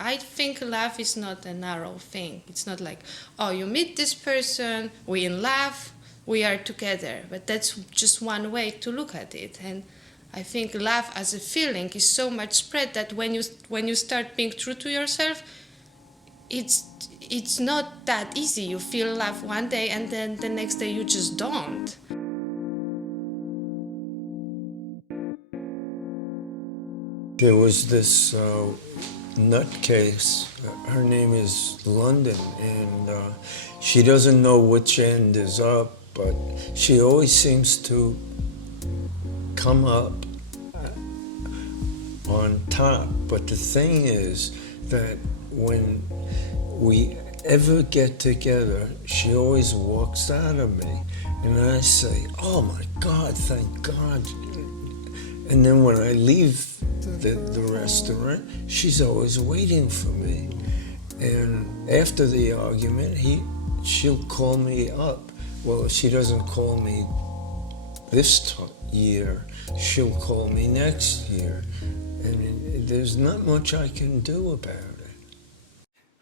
I think love is not a narrow thing. It's not like, oh, you meet this person, we in love, we are together. But that's just one way to look at it. And I think love as a feeling is so much spread that when you start being true to yourself, it's not that easy. You feel love one day and then the next day you just don't. There was this nutcase. Her name is London, and she doesn't know which end is up, but she always seems to come up on top. But the thing is that when we ever get together, she always walks out of me, and I say, "Oh my God, thank God." And then when I leave the restaurant, she's always waiting for me. And after the argument, she'll call me up. Well, if she doesn't call me this year, she'll call me next year. And there's not much I can do about it.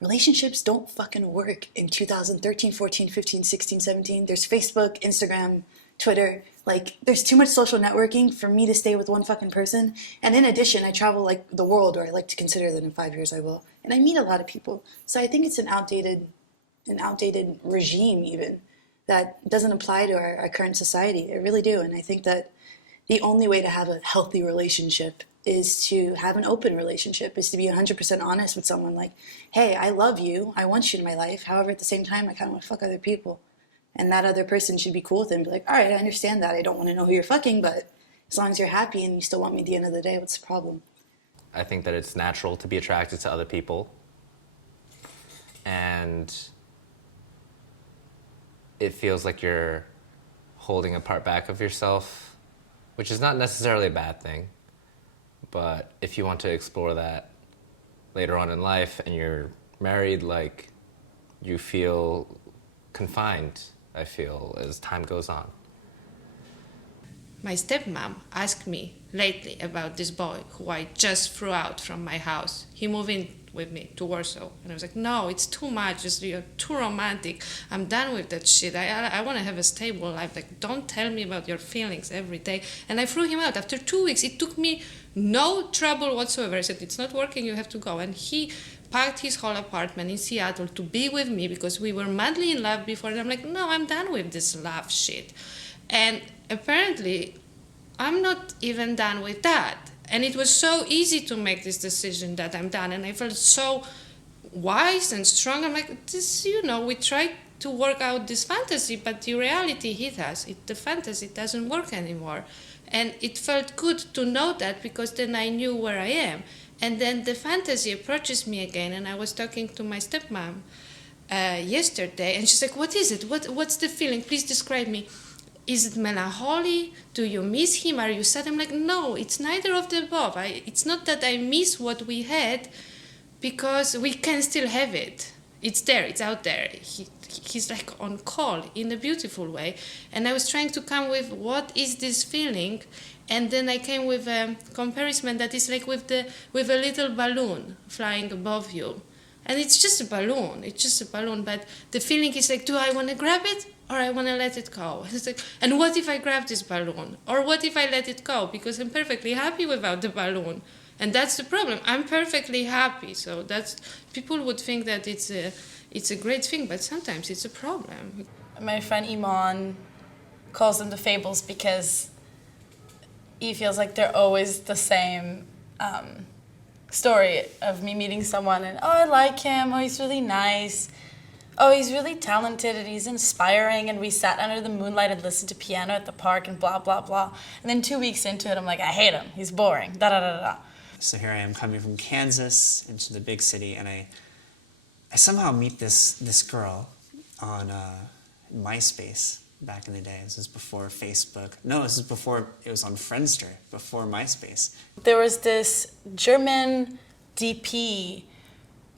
Relationships don't fucking work in 2013, 14, 15, 16, 17. There's Facebook, Instagram, Twitter. Like, there's too much social networking for me to stay with one fucking person. And in addition, I travel like the world, or I like to consider that in 5 years I will. And I meet a lot of people. So I think it's an outdated regime even that doesn't apply to our current society. I really do. And I think that the only way to have a healthy relationship is to have an open relationship, is to be 100% honest with someone. Like, hey, I love you, I want you in my life. However, at the same time, I kind of want to fuck other people. And that other person should be cool with it and be like, all right, I understand that. I don't want to know who you're fucking, but as long as you're happy and you still want me at the end of the day, what's the problem? I think that it's natural to be attracted to other people. And it feels like you're holding a part back of yourself, which is not necessarily a bad thing. But if you want to explore that later on in life and you're married, like, you feel confined, I feel, as time goes on. My stepmom asked me lately about this boy who I just threw out from my house. He moved in with me to Warsaw. And I was like, no, it's too much. You're too romantic. I'm done with that shit. I want to have a stable life. Like, don't tell me about your feelings every day. And I threw him out. After 2 weeks, it took me no trouble whatsoever. I said, it's not working, you have to go. And he packed his whole apartment in Seattle to be with me because we were madly in love before. And I'm like, no, I'm done with this love shit. And apparently, I'm not even done with that. And it was so easy to make this decision that I'm done. And I felt so wise and strong. I'm like, this, we tried to work out this fantasy, but the reality hit us. The fantasy doesn't work anymore. And it felt good to know that because then I knew where I am. And then the fantasy approaches me again. And I was talking to my stepmom yesterday. And she's like, what is it? What's the feeling? Please describe me. Is it melancholy? Do you miss him? Are you sad? I'm like, no, it's neither of the above. It's not that I miss what we had because we can still have it. It's there, it's out there. He's like on call in a beautiful way. And I was trying to come with what is this feeling? And then I came with a comparison that is like with a little balloon flying above you. And it's just a balloon, but the feeling is like, do I want to grab it or I want to let it go? It's like, and what if I grab this balloon? Or what if I let it go? Because I'm perfectly happy without the balloon. And that's the problem. I'm perfectly happy. So people would think that it's a great thing, but sometimes it's a problem. My friend Iman calls them the fables because he feels like they're always the same story of me meeting someone and, oh, I like him, oh, he's really nice, oh, he's really talented and he's inspiring, and we sat under the moonlight and listened to piano at the park and blah, blah, blah. And then 2 weeks into it, I'm like, I hate him, he's boring, da-da-da-da. So here I am coming from Kansas into the big city, and I somehow meet this girl on MySpace back in the day. This is before Facebook. No, this is before it was on Friendster, before MySpace. There was this German DP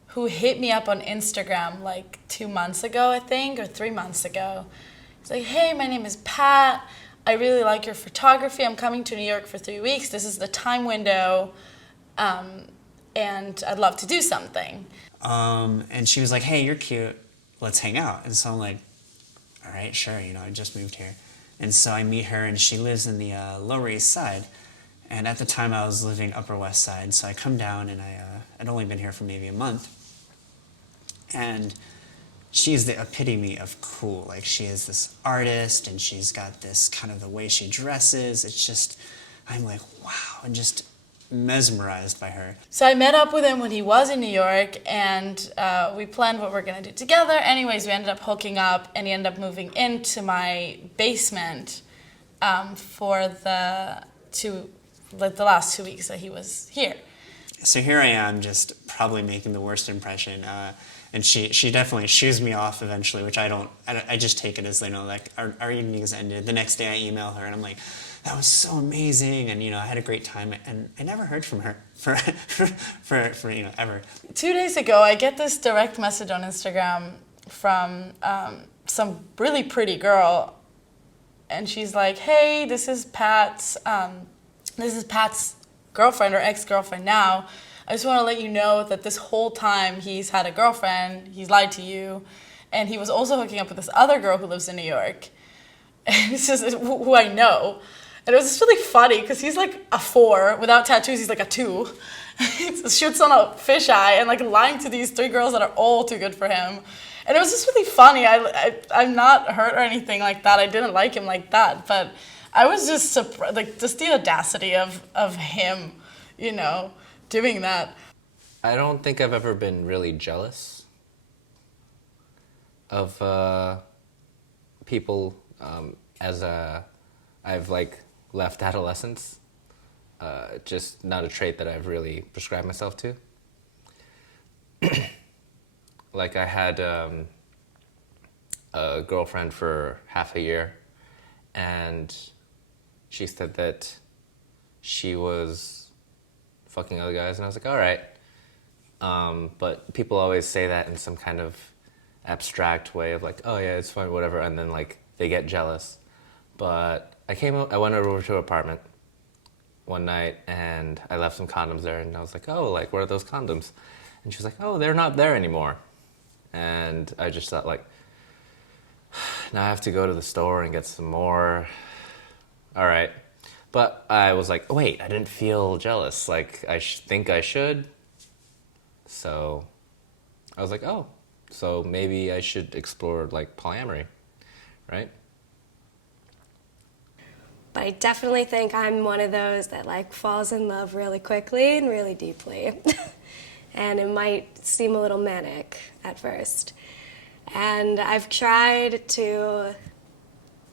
who hit me up on Instagram like 2 months ago, I think, or 3 months ago. He's like, hey, my name is Pat. I really like your photography. I'm coming to New York for 3 weeks. This is the time window. and I'd love to do something. And she was like, hey, you're cute. Let's hang out. And so I'm like, all right, sure. You know, I just moved here. And so I meet her, and she lives in the Lower East Side. And at the time, I was living Upper West Side. So I come down, and I'd only been here for maybe a month. And she's the epitome of cool. Like, she is this artist, and she's got this kind of the way she dresses. It's just, I'm like, wow, and just mesmerized by her. So I met up with him when he was in New York, and we planned what we're gonna do together. Anyways, we ended up hooking up, and he ended up moving into my basement for the last 2 weeks that he was here. So here I am, just probably making the worst impression. And she definitely shoos me off eventually, which I just take it as, you know, like our evening's ended. The next day I email her and I'm like, that was so amazing, and, you know, I had a great time, and I never heard from her for you know, ever. 2 days ago, I get this direct message on Instagram from some really pretty girl, and she's like, hey, this is Pat's girlfriend or ex-girlfriend now. I just want to let you know that this whole time he's had a girlfriend, he's lied to you, and he was also hooking up with this other girl who lives in New York. And it's just who I know. And it was just really funny because he's like a 4. Without tattoos, he's like a 2. He shoots on a fisheye and like lying to these 3 girls that are all too good for him. And it was just really funny. I'm not hurt or anything like that. I didn't like him like that. But I was just surprised, like, just the audacity of him, you know, doing that. I don't think I've ever been really jealous of people as I've like left adolescence. Just not a trait that I've really prescribed myself to. Like, I had a girlfriend for half a year, and she said that she was fucking other guys, and I was like, all right. But people always say that in some kind of abstract way of like, oh yeah, it's fine, whatever, and then like they get jealous. But I went over to her apartment one night, and I left some condoms there, and I was like, oh, like, what are those condoms? And she was like, oh, they're not there anymore. And I just thought, like, now I have to go to the store and get some more. All right. But I was like, oh, wait, I didn't feel jealous. Like, I think I should. So I was like, oh, so maybe I should explore, like, polyamory, right? But I definitely think I'm one of those that, like, falls in love really quickly and really deeply. And it might seem a little manic at first. And I've tried to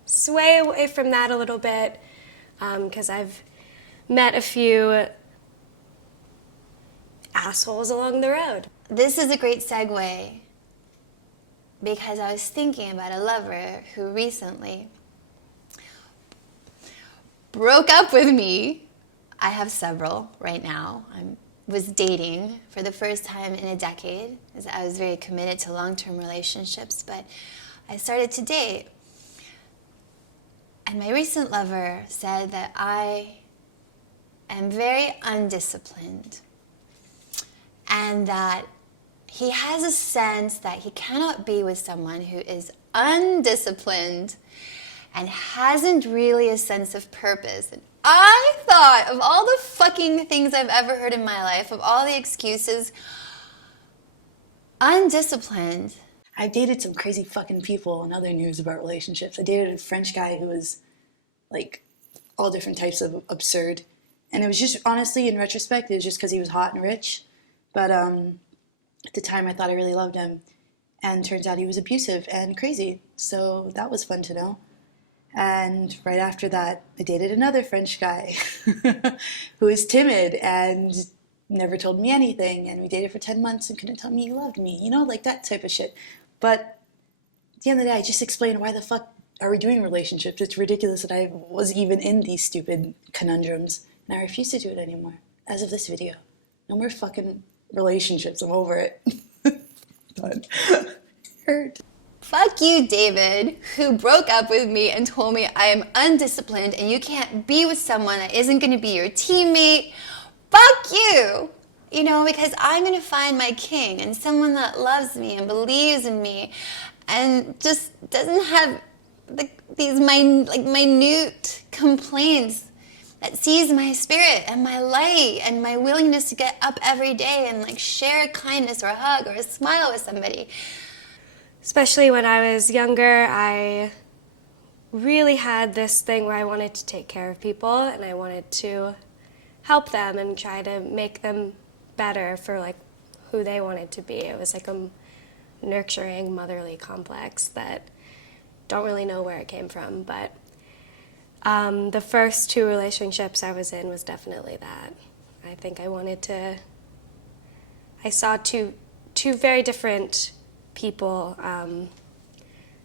sway away from that a little bit, because I've met a few assholes along the road. This is a great segue because I was thinking about a lover who recently broke up with me. I have several right now. I was dating for the first time in a decade, as I was very committed to long-term relationships, but I started to date. And my recent lover said that I am very undisciplined, and that he has a sense that he cannot be with someone who is undisciplined and hasn't really a sense of purpose. And I thought, of all the fucking things I've ever heard in my life, of all the excuses, undisciplined. I've dated some crazy fucking people in other news about relationships. I dated a French guy who was, like, all different types of absurd. And it was just, honestly, in retrospect, it was just because he was hot and rich. But at the time, I thought I really loved him. And turns out he was abusive and crazy. So that was fun to know. And right after that, I dated another French guy who was timid and never told me anything. And we dated for 10 months and couldn't tell me he loved me. You know, like that type of shit. But at the end of the day, I just explained, why the fuck are we doing relationships? It's ridiculous that I was even in these stupid conundrums. And I refuse to do it anymore. As of this video. No more fucking relationships. I'm over it. Done. Hurt. Fuck you, David, who broke up with me and told me I am undisciplined and you can't be with someone that isn't going to be your teammate. Fuck you! you know, because I'm going to find my king and someone that loves me and believes in me and just doesn't have these minute complaints, that sees my spirit and my light and my willingness to get up every day and like share kindness or a hug or a smile with somebody. Especially when I was younger, I really had this thing where I wanted to take care of people and I wanted to help them and try to make them better for like who they wanted to be. It was like a nurturing, motherly complex that don't really know where it came from, but the first 2 relationships I was in was definitely that. I think I saw two very different people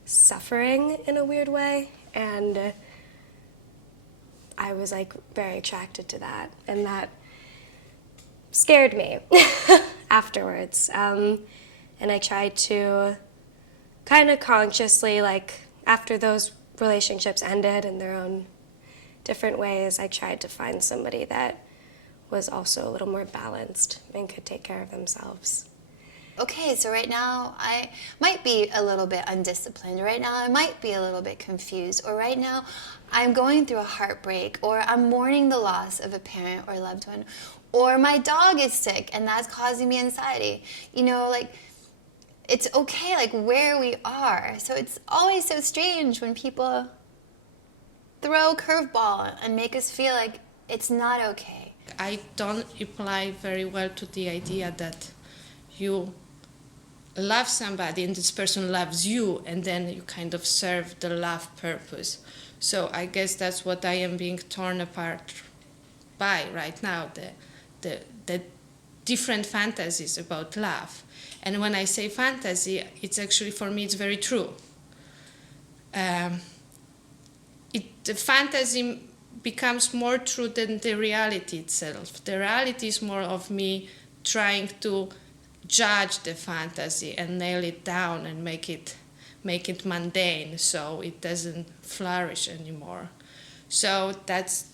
suffering in a weird way, and I was like very attracted to that, and that scared me afterwards. And I tried to kind of consciously, like after those relationships ended in their own different ways, I tried to find somebody that was also a little more balanced and could take care of themselves. Okay, so right now I might be a little bit undisciplined. Right now I might be a little bit confused. Or right now I'm going through a heartbreak, or I'm mourning the loss of a parent or loved one. Or my dog is sick and that's causing me anxiety. You know, like, it's okay, like, where we are. So it's always so strange when people throw a curveball and make us feel like it's not okay. I don't apply very well to the idea that you love somebody and this person loves you, and then you kind of serve the love purpose. So I guess that's what I am being torn apart by right now, the different fantasies about love. And when I say fantasy, it's actually, for me, it's very true. The fantasy becomes more true than the reality itself. The reality is more of me trying to judge the fantasy and nail it down and make it mundane, so it doesn't flourish anymore. So let's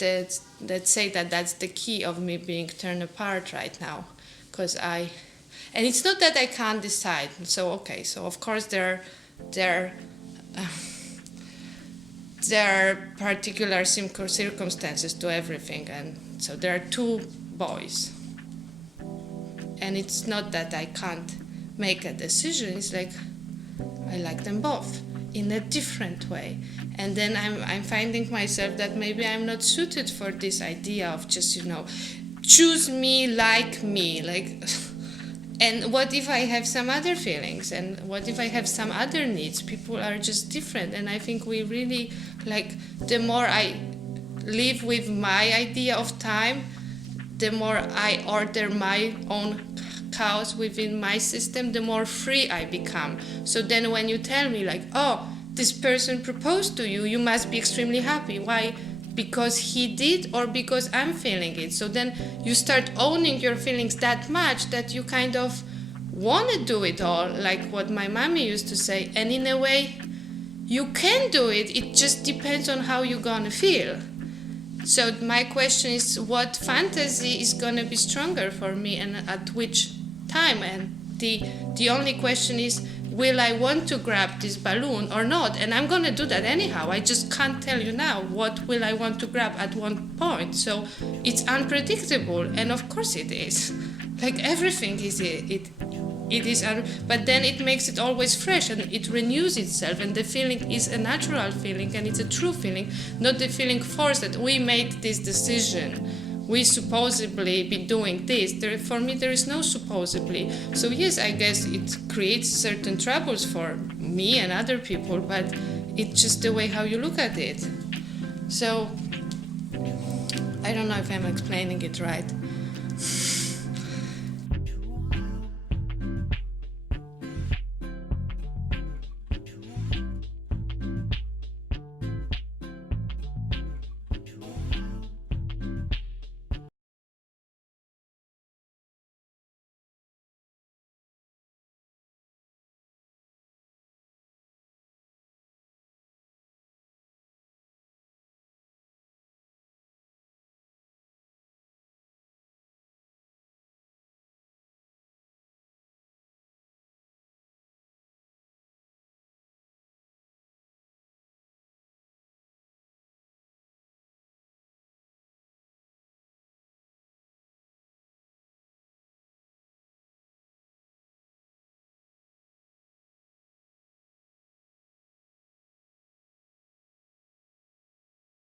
say that's the key of me being torn apart right now, and it's not that I can't decide. So okay, so of course there are particular circumstances to everything, and so there are 2 boys. And it's not that I can't make a decision. It's like I like them both in a different way. And then I'm finding myself that maybe I'm not suited for this idea of just, choose me, like me. Like, and what if I have some other feelings? And what if I have some other needs? People are just different. And I think we really, the more I live with my idea of time, the more I order my own chaos within my system, the more free I become. So then when you tell me oh, this person proposed to you, you must be extremely happy. Why? Because he did, or because I'm feeling it? So then you start owning your feelings that much that you kind of want to do it all, like what my mommy used to say. And in a way, you can do it. It just depends on how you're gonna feel. So my question is, what fantasy is going to be stronger for me, and at which time? And the only question is, will I want to grab this balloon or not? And I'm going to do that anyhow. I just can't tell you now what will I want to grab at one point. So it's unpredictable, and of course it is. Like everything is it is, but then it makes it always fresh and it renews itself, and the feeling is a natural feeling and it's a true feeling, not the feeling forced that we made this decision, we supposedly be doing this. For me, there is no supposedly. So yes, I guess it creates certain troubles for me and other people, but it's just the way how you look at it. So I don't know if I'm explaining it right.